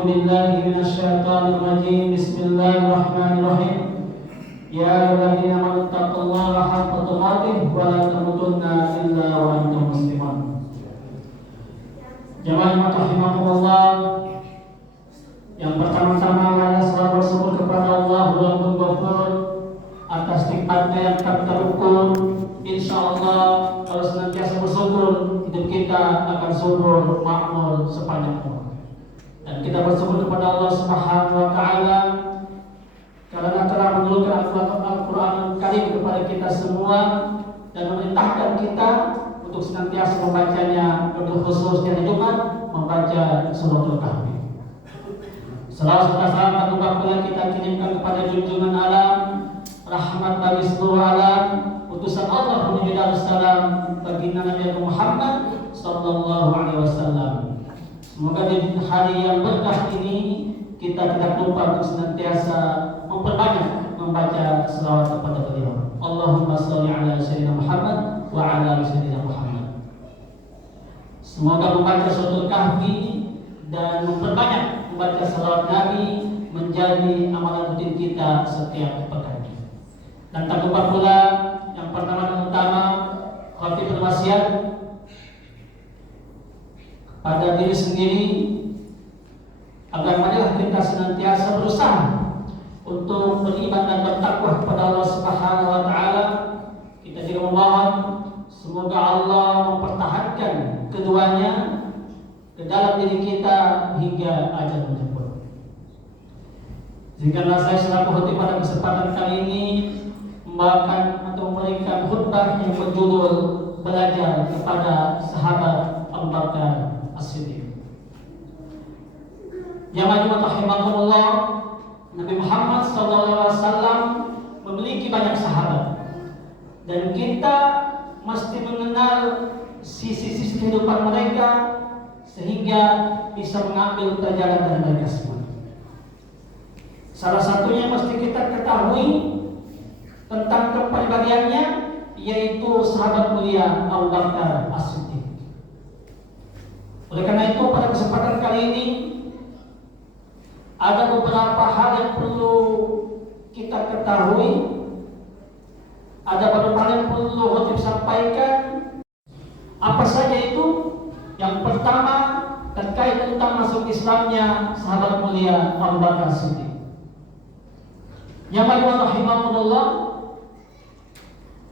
أعوذ بالله من الشيطان الرجيم. بسم الله الرحمن الرحيم. يا أيها الذين آمنوا اتقوا الله حق تقاته ولا تموتن إلا وأنتم مسلمون. Jamaah rahimakumullah. Yang pertama-tama saya selalu bersyukur kepada Allah Rabbul Ghafur atas nikmatnya yang tak terukur. Insyaallah kalau senantiasa bersyukur, hidup kita akan subur makmur sepanjang umur. Dan kita bersyukur kepada Allah Subhanahu wa taala karena telah menurunkan Al-Qur'an Karim kepada kita semua dan memerintahkan kita untuk senantiasa membacanya, untuk khusus di hari Jumat membaca suratul Kahfi. Selawat serta salam pula kita kirimkan kepada junjungan alam, rahmat bagi seluruh alam, utusan Allah menuju Darussalam baginda Nabi Muhammad sallallahu alaihi wasallam. Semoga di hari yang berkah ini kita tidak lupa untuk senantiasa memperbanyak membaca selawat kepada beliau. Allahumma shalli ala sayyidina Muhammad wa ala sayyidina Muhammad. Semoga membaca suratul Kahfi dan memperbanyak membaca selawat Nabi menjadi amalan rutin kita setiap pekan. Dan tak lupa pula yang pertama dan utama, khatib berwasiat pada diri sendiri agar marilah kita senantiasa berusaha untuk beriman dan bertakwa kepada Allah Subhanahu wa taala. Kita juga memohon semoga Allah mempertahankan keduanya ke dalam diri kita hingga ajal menjemput. Jika saya selaku khatib pada kesempatan kali ini membawakan atau memberikan khutbah yang berjudul belajar kepada sahabat Abu Bakar As-Siddiq. Jamaah rahimakumullah, Nabi Muhammad SAW memiliki banyak sahabat dan kita mesti mengenal sisi-sisi kehidupan mereka sehingga bisa mengambil pelajaran dari mereka semua. Salah satunya mesti kita ketahui tentang kepribadiannya, yaitu sahabat mulia Abu Bakar As-Siddiq. Oleh karena itu pada kesempatan kali ini ada beberapa hal yang perlu kita ketahui, ada beberapa hal yang perlu khatib sampaikan. Apa saja itu? Yang pertama terkait tentang masuk Islamnya sahabat mulia Abu Bakar As-Siddiq. Yang rahimahullah,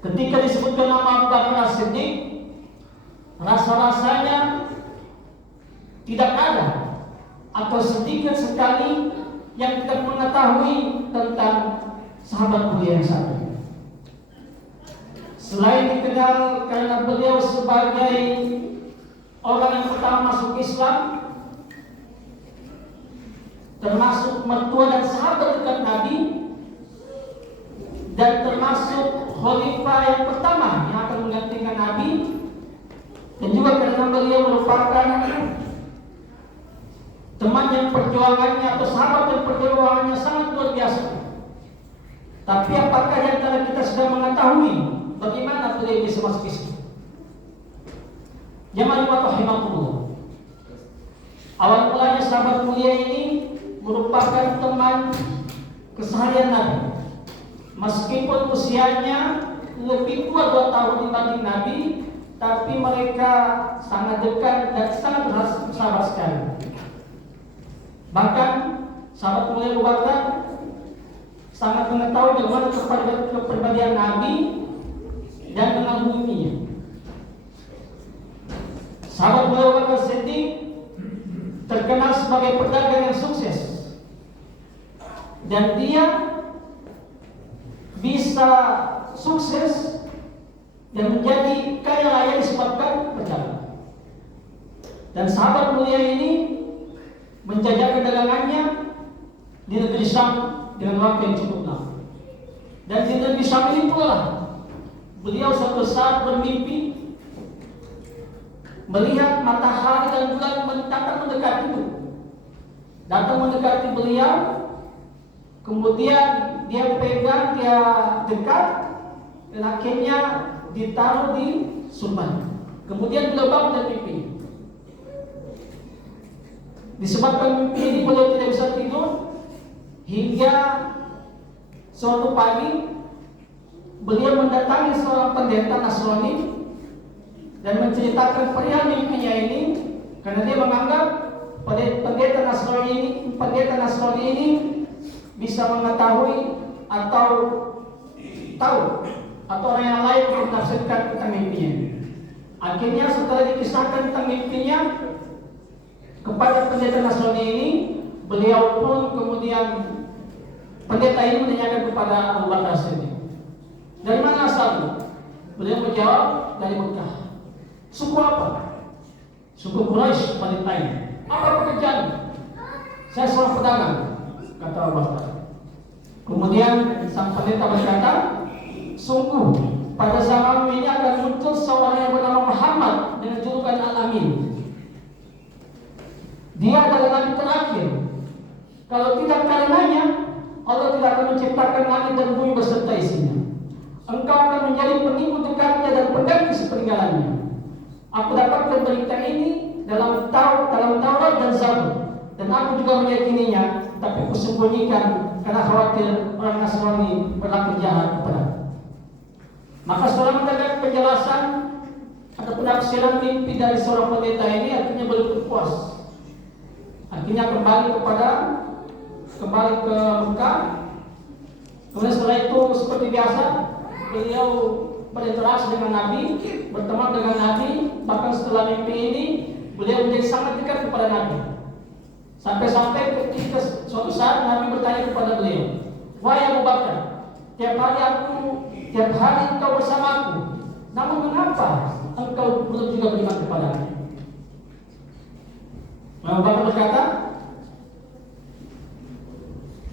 ketika disebutkan nama Abu Bakar As-Siddiq, rasa-rasanya tidak ada atau sedikit sekali yang tidak mengetahui tentang sahabat mulia yang satu. Selain dikenal karena beliau sebagai orang yang pertama masuk Islam, termasuk mertua dan sahabat dekat Nabi, dan termasuk khalifah yang pertama yang akan menggantikan Nabi, dan juga karena beliau merupakan teman yang perjuangannya atau sahabat yang perjuangannya sangat luar biasa. Tapi apakah di antara kita sudah mengetahui bagaimana beliau bisa masuk Islam? Jamaah rahimahullah, awal mulanya sahabat mulia ini merupakan teman keseharian Nabi. Meskipun usianya lebih tua 2 tahun dibanding Nabi, tapi mereka sangat dekat dan sangat bersahabat sekali. Bahkan sahabat mulia Abu Bakar sangat mengetahui bagaimana kepribadian Nabi dan mengaguminya. Sahabat mulia Abu Bakar Siddiq terkenal sebagai pedagang yang sukses, dan dia bisa sukses dan menjadi kaya raya disebabkan perjalanan. Dan sahabat mulia ini menjajakan dagangannya di negeri Syam dengan waktu yang cukup lama. Dan di negeri Syam ini pula beliau suatu saat bermimpi melihat matahari dan bulan datang mendekati beliau. Kemudian dia pegang, dia dekat, dan akhirnya ditaruh di surban. Kemudian beliau bangun dari mimpi. Disebabkan mimpi ini beliau tidak bisa tidur hingga suatu pagi beliau mendatangi seorang pendeta Nasrani dan menceritakan perihal mimpinya ini, karena dia menganggap pendeta Nasrani ini bisa mengetahui atau tahu atau orang yang lain untuk menafsirkan tentang mimpinya. Akhirnya setelah dikisahkan tentang mimpinya kepada pendeta Nasrani ini, beliau pun kemudian pendeta ini menanyakan kepada Abu Bakar As-Siddiq, dari mana asalnya? Beliau menjawab, dari Mekah. Suku apa? Suku Quraisy, Palestina. Apa pekerjaan? Saya seorang pedagang, kata Abu Bakar. Kemudian sang pendeta berkata, sungguh pada zaman ini akan muncul seorang yang bernama Muhammad dengan julukan Al-Amin. Dia adalah nabi terakhir. Kalau tidak karenanya, Allah tidak akan menciptakan langit dan bumi beserta isinya. Engkau akan menjadi pengikut dekatnya dan pegang sepeninggalannya. Aku dapatkan berita ini dalam Taurat dan Zabur, dan aku juga meyakininya, tapi aku sembunyikan karena khawatir orang Nasrani berlaku jahat kepada. Maka setelah mendengar penjelasan atau penafsiran mimpi dari seorang pendeta ini, akhirnya beliau puas. Akhirnya kembali ke Mekah. Kemudian setelah itu seperti biasa beliau berinteraksi dengan Nabi, berteman dengan Nabi. Bahkan setelah mimpi ini beliau menjadi sangat dekat kepada Nabi. Sampai-sampai ketika suatu saat Nabi bertanya kepada beliau, wahai Abu Bakar, tiap hari engkau bersamaku, namun mengapa engkau belum juga beriman kepadaku? Abu Bakar berkata,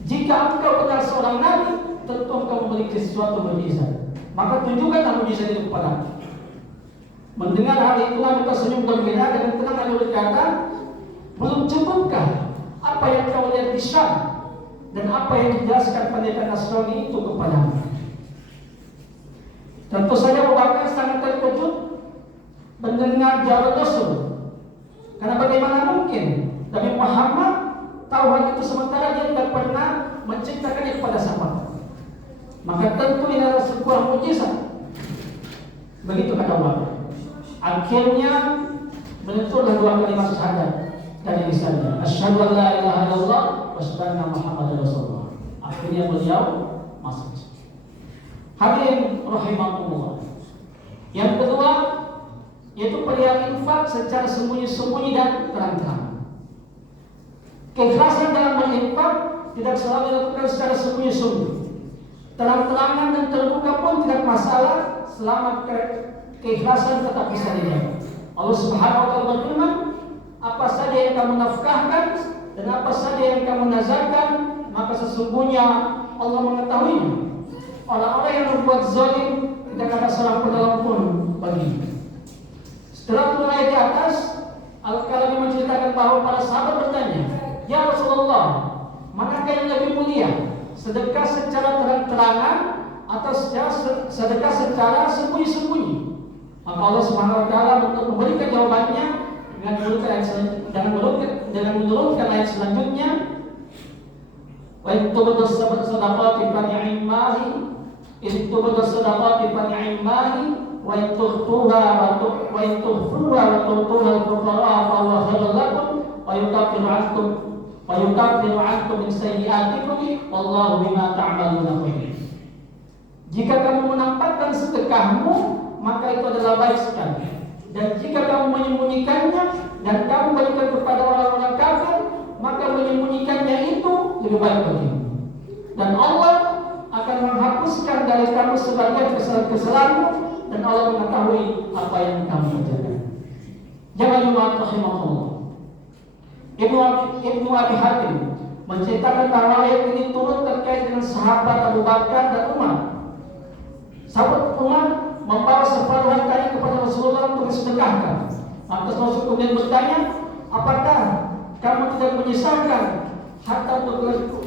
jika engkau benar seorang nabi, tentu engkau memiliki sesuatu mukjizat, maka tunjukkanlah mukjizat itu kepadaku. Mendengar hal itu Nabi tersenyum gembira dan tenang. Nabi berkata, belum cukupkah apa yang kau lihat di Syam dan apa yang dijelaskan pendeta Nasrani itu kepadamu? Tentu saja Abu Bakar sangat terkejut mendengar jawaban Rasul. Karena bagaimana mungkin Nabi Muhammad tahu hal itu sementara dia tidak pernah menceritakannya kepada sahabat? Maka tentu ini adalah sebuah mukjizat. Begitu kata Abu Bakar. Akhirnya menentulah dua kalimat syahadat dari lisannya, asyhadu an la ilaha illallah wa asyhadu anna Muhammadar Rasulullah. Akhirnya beliau masuk. Hadirin rahimakumullah. Yang kedua yaitu perihal infak secara sembunyi-sembunyi dan terang-terang. Keikhlasan dalam berinfak tidak selalu dilakukan secara sembunyi-sembunyi. Terang-terangan dan terbuka pun tidak masalah selama keikhlasan tetap bisa dilihat. Allah Subhanahu wa taala berfirman, apa saja yang kamu nafkahkan dan apa saja yang kamu nazarkan, maka sesungguhnya Allah mengetahuinya. Orang-orang yang berbuat zalim tidak ada seorang penolong pun baginya. Setelah turun ayat di atas, Al-Kalami menceritakan bahwa para sahabat bertanya, ya Rasulullah, manakah yang lebih mulia, sedekah secara terang-terangan atau sedekah secara sembunyi-sembunyi? Maka Allah Subhanahu wa taala memberikan jawabannya dengan menurunkan ayat selanjutnya, wa intubdu sadaqati fa ni'mahi, intubdu sadaqati fa ni'mahi, wa intukhfuha wa tu'tuha al-fuqara fa huwa khairul lakum wa yukaffiru ankum min sayyi'atikum wallahu bima ta'maluna khabir. Jika kamu menampakkan sedekahmu, maka itu adalah baik sekali. Dan jika kamu menyembunyikannya dan kamu berikan kepada orang-orang kafir, maka menyembunyikannya itu lebih baik bagimu. Dan Allah akan menghapuskan dari kamu sebagian kesalahan-kesalahanmu, dan Allah mengetahui apa yang kamu kerjakan. Jangan lupa rahimahullah. Ibnu Abi Hatim menceritakan bahwa ayat ini turun terkait dengan sahabat Abu Bakar dan Umar. Sahabat Umar membawa separuh hartanya kepada Rasulullah untuk disedekahkan. Maka Rasul kemudian bertanya, apakah kamu tidak menyisakan harta untuk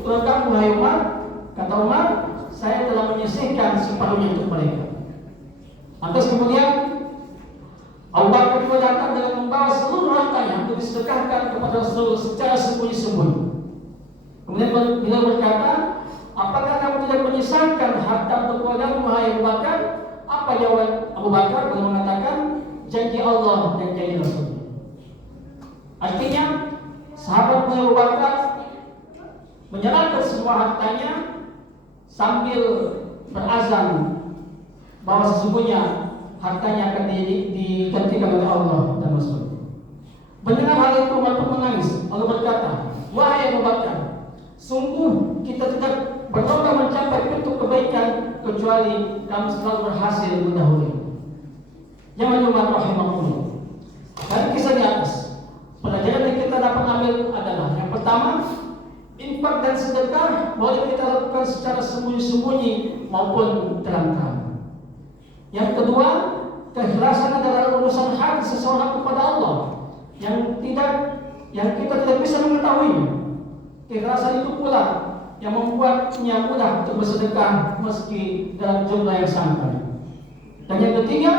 keluargamu, wahai Umar? Kata Umar, saya telah menyisihkan separuhnya untuk mereka. Lantas kemudian Abu Bakar juga datang dengan membawa seluruh hartanya untuk disedekahkan sedekahkan kepada Rasul secara sembunyi-sembunyi. Kemudian beliau berkata, apakah kamu tidak menyisakan harta untuk keluargamu, wahai Abu Bakar? Apa jawab Abu Bakar? Beliau mengatakan, janji Allah dan janji Rasul. Artinya, sahabat Abu Bakar menyerahkan semua hartanya sambil berazam bahwa sesungguhnya hartanya akan digantikan oleh Allah dan Rasul. Mendengar hal itu, Umar pun menangis lalu berkata, wahai Abu Bakar, sungguh kita tidak berlomba mencapai pintu kebaikan kecuali kamu selalu berhasil mendahului. Jangan lupa rahimahullah. Dari kisah di atas, pelajaran yang kita dapat ambil adalah yang pertama, infak dan sedekah boleh kita lakukan secara sembunyi-sembunyi maupun terang-terang. Yang kedua, keikhlasan adalah urusan hati seseorang kepada Allah yang kita tidak bisa mengetahui. Keikhlasan itu pula yang membuatnya mudah untuk bersedekah meski dalam jumlah yang sangat. Dan yang ketiga,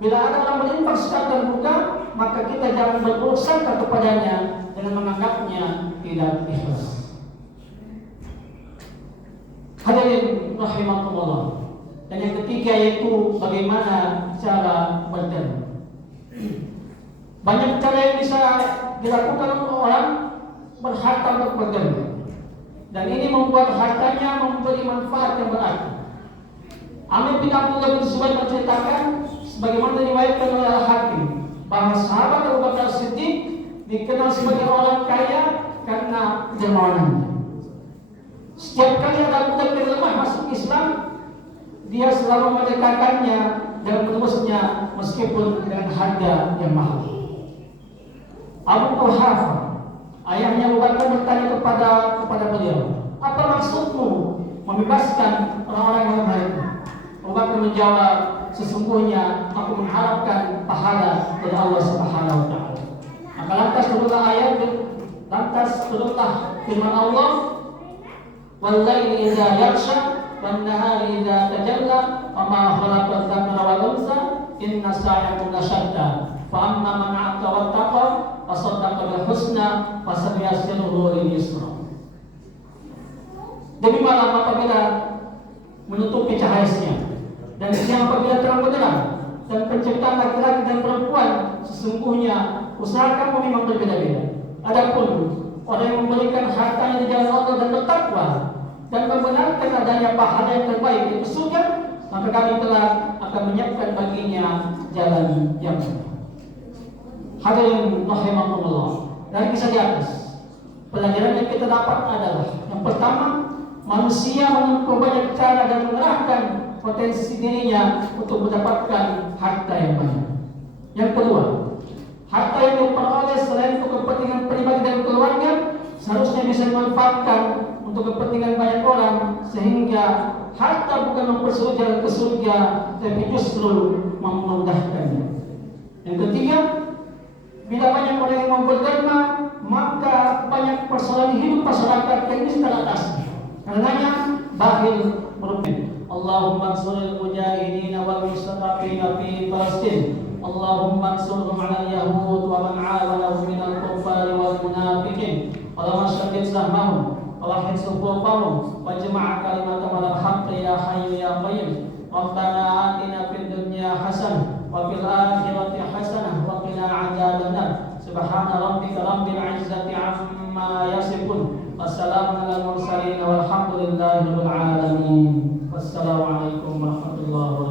bila ada orang berinfak secara terbuka, maka kita jangan berburuk sangka kepadanya dengan menganggapnya tidak ikhlas. Hadirin rahimakumullah. Dan yang ketiga yaitu bagaimana cara berderma. Banyak cara yang bisa dilakukan untuk orang berharta untuk berderma. Dan ini membuat hartanya memberi manfaat yang berarti. Amir bin Abdullah bin Zubair menceritakan sebagaimana diriwayatkan oleh Al-Hakim bahwa sahabat Abu Bakar Siddiq dikenal sebagai orang kaya karena dermawanannya. Setiap kali ada budak yang lemah masuk Islam, dia selalu mendekatkannya dan menebusnya meskipun dengan harga yang mahal. Abu Quhafah, ayahnya Abu Bakar, bertanya kepada beliau, apa maksudmu membebaskan orang-orang yang lemah itu? Abu Bakar menjawab, sesungguhnya aku mengharapkan pahala dari Allah Subhanahu wa taala. Maka lantas turunlah firman Allah, wal-laili idza yaghsha wan-nahari idza tajalla wa ma khalaqal dzakara wal unsa inna sa'yakum lasyatta fa amma man 'aqa wattaqa wa saddaqa bil husna fa sayassiruhu lil yusra. Demi malam apabila menutupi cahayanya dan siang apabila terang benderang, dan penciptaan laki-laki dan perempuan sesungguhnya usaha kamu memang berbeda-beda. Adapun orang yang memberikan hartanya di jalan Allah dan bertakwa dan membenarkan adanya pahala yang terbaik itu surga, maka kami telah akan menyiapkan baginya jalan yang benar. Hadirin rahimakumullah. Dari kisah di atas, pelajaran yang kita dapat adalah yang pertama, manusia menempuh banyak cara dan mengerahkan potensi dirinya untuk mendapatkan harta yang banyak. Yang kedua, harta yang diperoleh selain untuk kepentingan pribadi dan keluarga seharusnya bisa dimanfaatkan untuk kepentingan banyak orang, sehingga harta bukan mempersulit jalan ke surga, tapi justru memudahkannya. Yang ketiga, bila banyak orang yang mau berderma, maka banyak persoalan hidup masyarakat yang bisa teratasi. Karenanya bakhil merupakan Allahumma ansuril mujahidin wal mustadafin fi Palestin. Allahumma ansurhum 'ala al-yahud wa man 'awanahum min al-kuffar wal munafiqin. Allahumma shaddid sahmahum wa wahhid sufufahum wajma' kalimatahum 'ala al-haqqi ya hayyu ya qayyum. Rabbana atina fid dunya hasanah wa fil akhirati hasanah wa qina 'adzabannar. Subhana rabbika rabbil 'izzati 'amma yasifun. Wassalamu 'alal mursalin walhamdulillahi rabbil alamin. Wassalamualaikum warahmatullahi wabarakatuh.